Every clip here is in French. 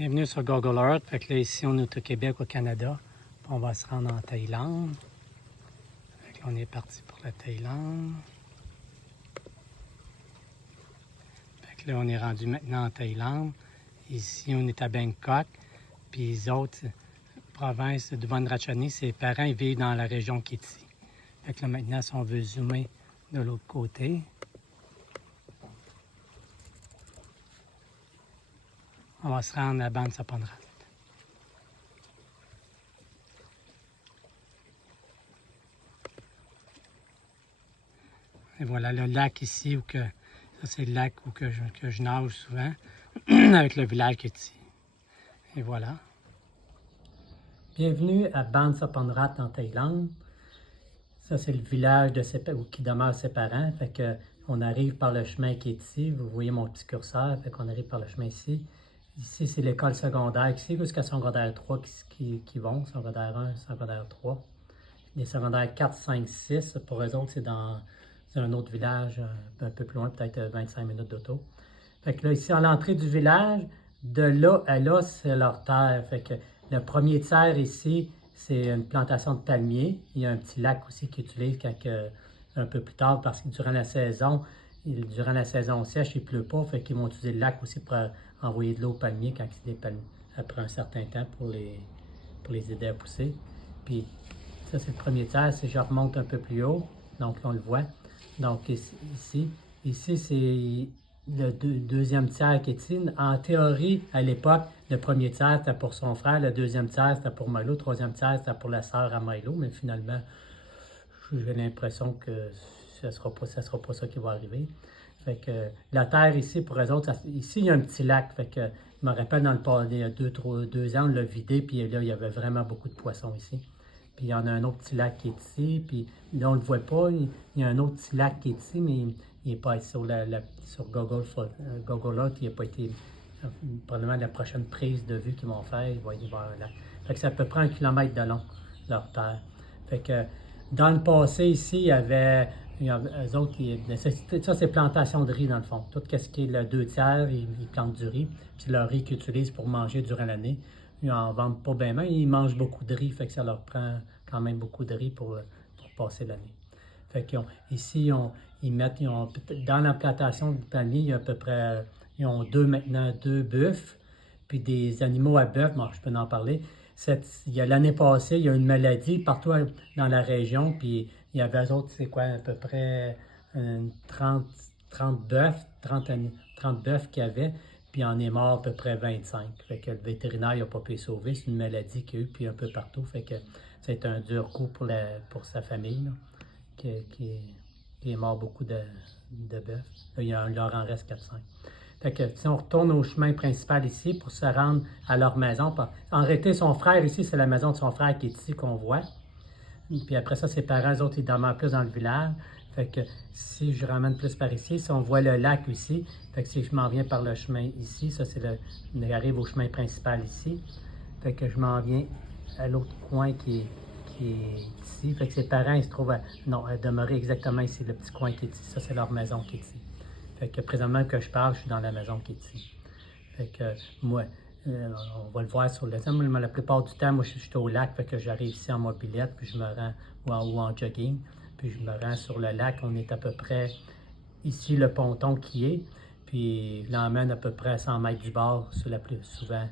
Bienvenue sur Google Earth. Fait que là, ici, on est au Québec, au Canada. Puis on va se rendre en Thaïlande. Fait que là, on est parti pour la Thaïlande. Fait que là, on est rendu maintenant en Thaïlande. Ici, on est à Bangkok. Puis les autres provinces de Van Ratchani, ses parents, ils vivent dans la région qui est ici. Fait que là, maintenant, si on veut zoomer de l'autre côté, on va se rendre à Ban Saponrat. Et voilà le lac ici, où ça c'est le lac où que je nage souvent, avec le village qui est ici. Et voilà. Bienvenue à Ban Saponrat en Thaïlande. Ça c'est le village où qui demeure ses parents. Fait que on arrive par le chemin qui est ici. Vous voyez mon petit curseur. Fait qu'on arrive par le chemin ici. Ici, c'est l'école secondaire. Ici, jusqu'à secondaire 3 qui vont. Secondaire 1, secondaire 3. Les secondaires 4, 5, 6, pour eux autres, c'est dans un autre village un peu plus loin, peut-être 25 minutes d'auto. Fait que là, ici, à l'entrée du village, de là à là, c'est leur terre. Fait que le premier tiers ici, c'est une plantation de palmiers. Il y a un petit lac aussi qu'ils utilisent un peu plus tard, parce que durant la saison sèche, il ne pleut pas. Fait qu'ils vont utiliser le lac aussi pour envoyer de l'eau aux palmiers quand c'est des palmiers, après un certain temps pour les aider à pousser. Puis ça, c'est le premier tiers. Si je remonte un peu plus haut, donc on le voit. Donc ici c'est le deuxième tiers qui est ici. En théorie, à l'époque, le premier tiers, c'était pour son frère. Le deuxième tiers, c'était pour Milo. Le troisième tiers, c'était pour la sœur à Milo. Mais finalement, j'ai l'impression que ce ne sera pas ça qui va arriver. Fait que la terre ici, pour eux autres, ici, il y a un petit lac. Fait que je me rappelle, il y a 2 ans, on l'a vidé, puis là, il y avait vraiment beaucoup de poissons ici. Puis il y en a un autre petit lac qui est ici, puis là, on ne le voit pas. Il y a un autre petit lac qui est ici, mais il n'est pas sur Google Earth, il n'a pas été. Probablement la prochaine prise de vue qu'ils vont faire, il va y avoir un lac. Fait que c'est à peu près 1 kilomètre de long, leur terre. Fait que dans le passé, ici, il y avait eux autres, ça c'est plantation de riz dans le fond. Tout ce qui est le 2 tiers, ils plantent du riz. Puis le riz qu'ils utilisent pour manger durant l'année. Ils n'en vendent pas bien, ils mangent beaucoup de riz, fait que ça leur prend quand même beaucoup de riz pour passer l'année. Fait qu'ici, dans la plantation de palmier, il y a à peu près, ils ont maintenant 2 bœufs, puis des animaux à bœuf, bon, je peux en parler. L'année passée, il y a une maladie partout dans la région, puis il y avait eux autres, c'est quoi, à peu près 30 bœufs, 30 bœufs qu'il y avait, puis il en est mort à peu près 25. Fait que le vétérinaire n'a pas pu les sauver, c'est une maladie qu'il y a eu, puis un peu partout. Fait que c'est un dur coup pour sa famille, là, qui est mort beaucoup de bœufs. Il leur en reste 4-5. Fait que si on retourne au chemin principal ici pour se rendre à leur maison, en réalité, son frère ici, c'est la maison de son frère qui est ici qu'on voit. Puis après ça, ses parents, eux autres, ils demeurent plus dans le village. Fait que si je ramène plus par ici, si on voit le lac ici, fait que si je m'en viens par le chemin ici, ça c'est on arrive au chemin principal ici. Fait que je m'en viens à l'autre coin qui est ici. Fait que ses parents, ils se trouvent à demeurer exactement ici, le petit coin qui est ici. Ça, c'est leur maison qui est ici. Fait que présentement que je parle, je suis dans la maison qui est ici. Fait que moi, on va le voir sur le temps. La plupart du temps, moi, je suis au lac, fait que j'arrive ici en mobilette, puis je me rends, ou en jogging, puis je me rends sur le lac. On est à peu près ici, le ponton qui est, puis je l'emmène à peu près à 100 mètres du bord,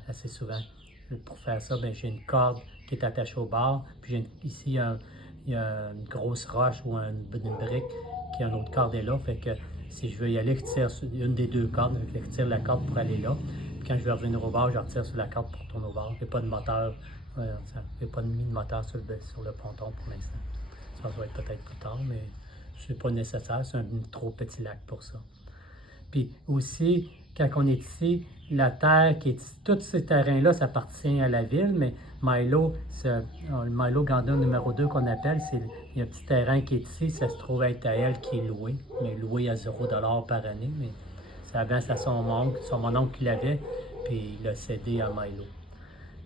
assez souvent. Pour faire ça, j'ai une corde qui est attachée au bord, puis ici, il y a une grosse roche ou une brique qui a une autre corde est là, fait que si je veux y aller, je tire sur une des 2 cordes, je tire la corde pour aller là. Puis quand je vais revenir au bord, je retire sur la corde pour tourner au bord. Il n'y a pas de moteur, il n'y a pas de moteur sur le ponton pour l'instant. Ça va être peut-être plus tard, mais c'est pas nécessaire, c'est un trop petit lac pour ça. Puis aussi, quand on est ici, la terre qui est ici, tous ces terrains-là, ça appartient à la ville, mais Milo, le Milo Ganda numéro 2 qu'on appelle, il y a un petit terrain qui est ici, ça se trouve être à elle qui est loué, mais loué à 0$ par année, mais ça avance à mon oncle qui l'avait, puis il l'a cédé à Milo.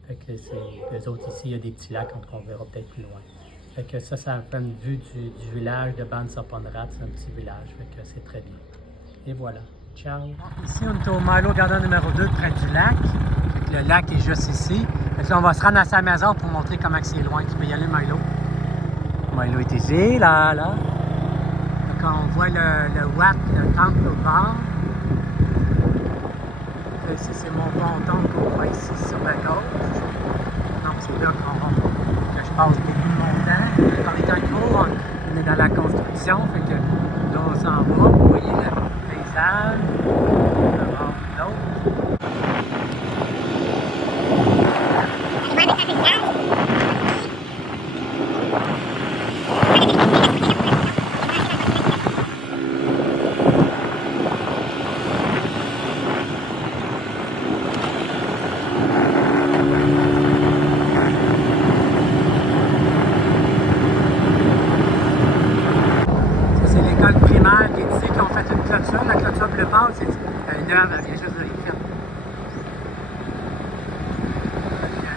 Fait que les autres ici, il y a des petits lacs qu'on verra peut-être plus loin. Fait que ça fait une vue du village de Ban Saponrat, c'est un petit village, fait que c'est très bien. Et voilà. Ciao! Ici, on est au Milo Garden numéro 2 près du lac. le lac est juste ici. Donc là, on va se rendre à sa maison pour montrer comment c'est loin. Tu peux y aller, Milo. Milo est ici, là. Donc on voit le Wat, le temple au bord. Là, ici, c'est mon ponton qu'on voit ici sur la gauche. Donc c'est là que je passe beaucoup de mon temps. Dans les temps courts, on est dans la construction. Fait que là, on s'en va. Vous voyez le paysage. L'autre. La clôture bleu pâle, c'est neuve, elle vient juste de les faire.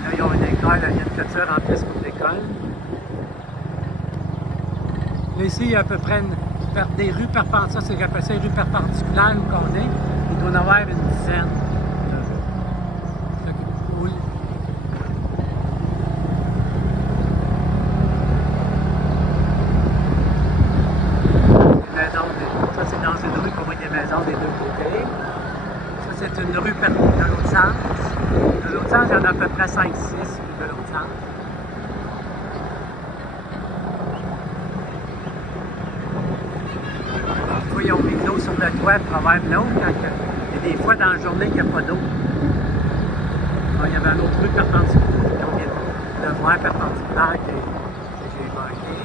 Là, ils ont une école, il y a une clôture en plus pour l'école. Là, ici, il y a à peu près des rues perpendiculaires, ça c'est j'appelle ça les rues perpendiculaires où on est. Il doit en avoir une dizaine. Oui. Ça, c'est dans une rue qu'on voit des maisons des deux côtés. Ça, c'est une rue de l'autre sens. De l'autre sens, il y en a à peu près 5-6 de l'autre sens. Des fois, ils ont mis de l'eau sur le toit pour avoir de l'eau. Il y a des fois dans la journée qu'il n'y a pas d'eau. Il y avait une autre rue perpendiculaire qu'on vient de voir, perpendiculaire, que j'ai manqué.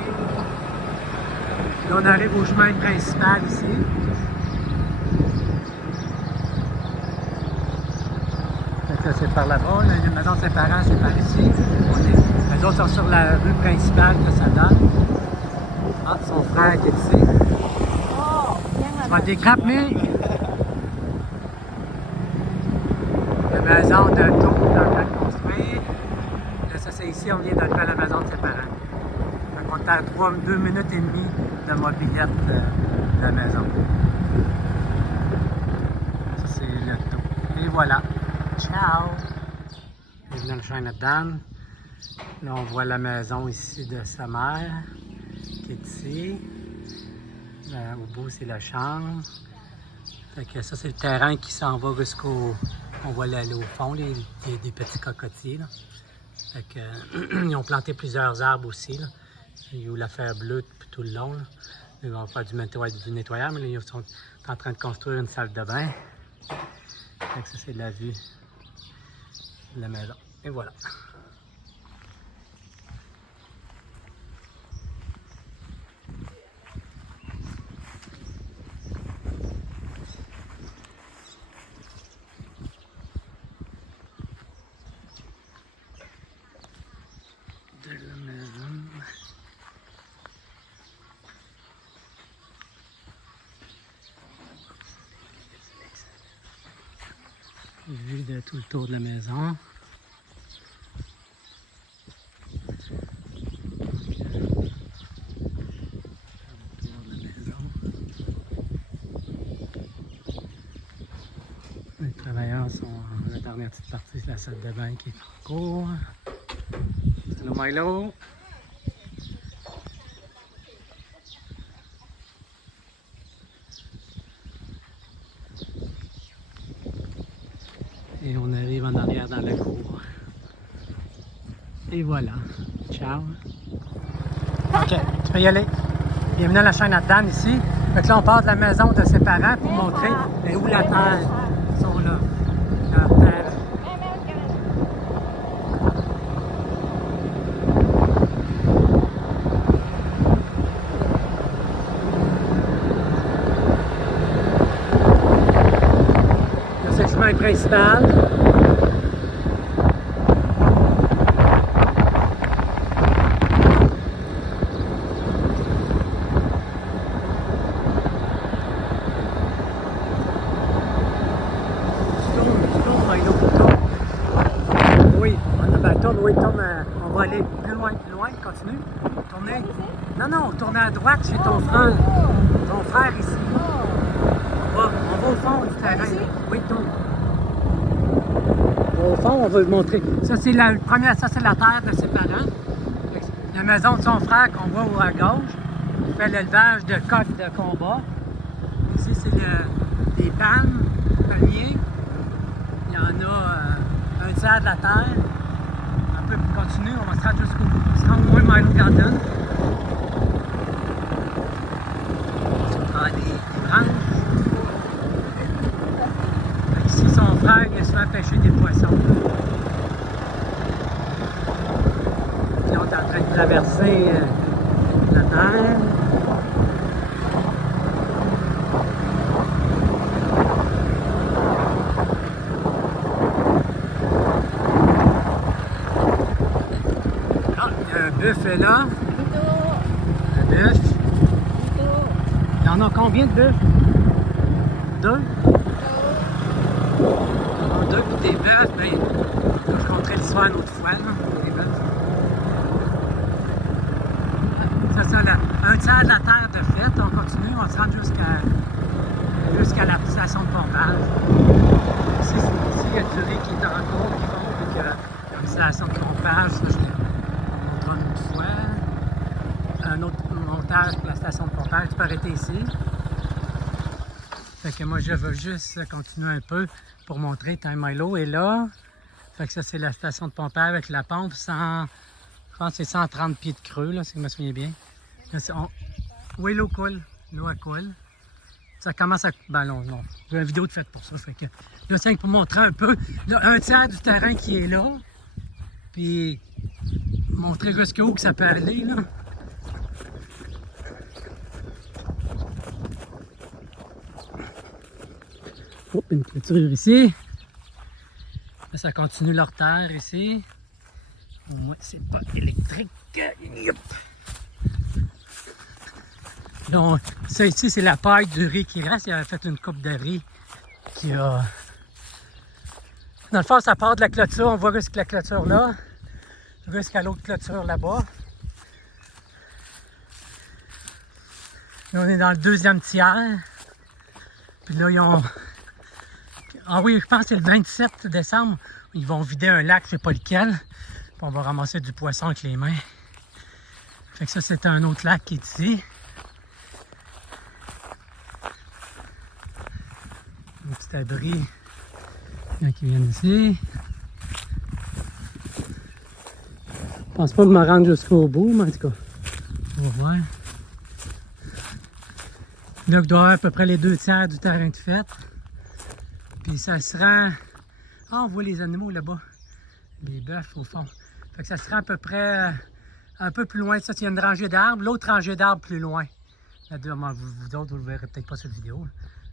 Là, on arrive au chemin principal ici. Là, c'est par là-bas. La maison de ses parents, c'est par ici. Les autres sont sur la rue principale que ça donne. Ah, son frère qui est ici. Tu vas des crapes, mais... La maison de Joe qui est en train de construire. Là, ça, c'est ici, on vient d'entrer à la maison de ses parents. Donc, on est à 2 minutes et demie de mobilette de la maison. Ça, c'est le tour. Et voilà. Ciao! Bienvenue dans le Chinatown. Là, on voit la maison ici de sa mère, qui est ici. Là, au bout, c'est la chambre. Fait que ça, c'est le terrain qui s'en va jusqu'au... On voit là, au fond, des petits cocotiers. Là. Fait que, ils ont planté plusieurs arbres aussi. Là. Il y a eu la fer bleue tout le long. Là. Ils vont faire du nettoyage, mais là, ils sont en train de construire une salle de bain. Fait que ça, c'est la vue de la maison. Et voilà. De la maison. Vue de tout le tour de la maison. Les travailleurs sont dans la dernière petite partie de la salle de bain qui est en cours. Hello Milo! Et on arrive en arrière dans la cour. Et voilà. Ciao! Ok, tu peux y aller. Bienvenue à la Chinatown ici. Donc là, on part de la maison de ses parents pour montrer où la terre. Ils sont là. La terre. Là, c'est le chemin principal. Oui, tourne, on va aller plus loin, continue. Tournez. Non, non, tournez à droite chez ton frère. Ton frère ici. On va au fond du terrain. Oui, tourne. au fond, on va vous montrer. Ça, c'est la première, ça, c'est la terre de ses parents. La maison de son frère qu'on voit à gauche. Il fait l'élevage de coqs de combat. Ici, c'est des palmes, palmiers. Il y en a un tiers de la terre. On peut continuer, on va se rendre jusqu'au bout. On se rend au moins Milo Garden. On prend des branches. Ici, son frère, il a souvent pêché des poissons. Puis on est en train de traverser la terre. Ah, il y a un bœuf là. Un bœuf. Il y en a combien de bœufs? 2? Deux pour des bœufs, ben, je compterai l'histoire une autre fois, là, des bœufs. Ça, c'est un tiers de la terre de fait. On continue, on se rend jusqu'à la station de pompage. Ici, il y a du riz qui est en cours, qui font, puis qu'il y a une station de pompage, ça, je vous montre une autre fois. Un autre montage pour la station de pompage, tu peux arrêter ici. Fait que moi, je veux juste continuer un peu pour montrer. Milo est là. Fait que ça, c'est la station de pompage avec la pompe. Je pense que c'est 130 pieds de creux, là, si je me souviens bien. Là, oui, l'eau coule. L'eau, elle coule. Ça commence à... Ben non. J'ai une vidéo de faite pour ça. Fait que là, c'est pour montrer un peu. Là, un tiers du terrain qui est là. Puis, montrer jusqu'où que ça peut aller, là. Oh, une clôture ici. Là, ça continue leur terre ici. Au moins, c'est pas électrique. Yep. Donc, ça ici, c'est la paille du riz qui reste. Il avait fait une coupe de riz qui a... Dans le fond, ça part de la clôture. On voit jusqu'à la clôture là. Jusqu'à l'autre clôture là-bas. Là, on est dans le deuxième tiers. Puis là, ils ont... Ah oui, je pense que c'est le 27 décembre. Ils vont vider un lac, je sais pas lequel. Puis on va ramasser du poisson avec les mains. Fait que ça, c'est un autre lac qui est ici. Un petit abri. Il y en a qui viennent ici. Je pense pas me rendre jusqu'au bout, mais en tout cas, on va voir. Là, je dois avoir à peu près les 2 tiers du terrain de fête. Puis ça se rend... Ah, on voit les animaux là-bas. Les bœufs au fond. Fait que ça se rend à peu près un peu plus loin. Ça, il y a une rangée d'arbres. L'autre rangée d'arbres plus loin. Là-dedans, vous autres, vous le verrez peut-être pas sur la vidéo.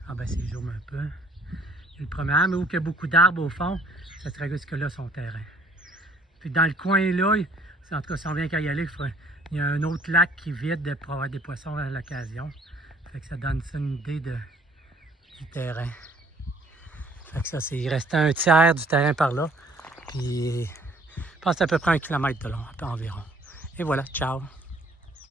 Ah ben, c'est zoom un peu. Et le premier, mais où il y a beaucoup d'arbres au fond, ça serait jusque-là son terrain. Puis dans le coin là, en tout cas, si on vient qu'à y aller, il y a un autre lac qui vide pour avoir des poissons à l'occasion. Fait que ça donne ça une idée du terrain. Fait que ça, il restait un tiers du terrain par là. Puis, je pense que c'est à peu près 1 kilomètre de long, environ. Et voilà, ciao!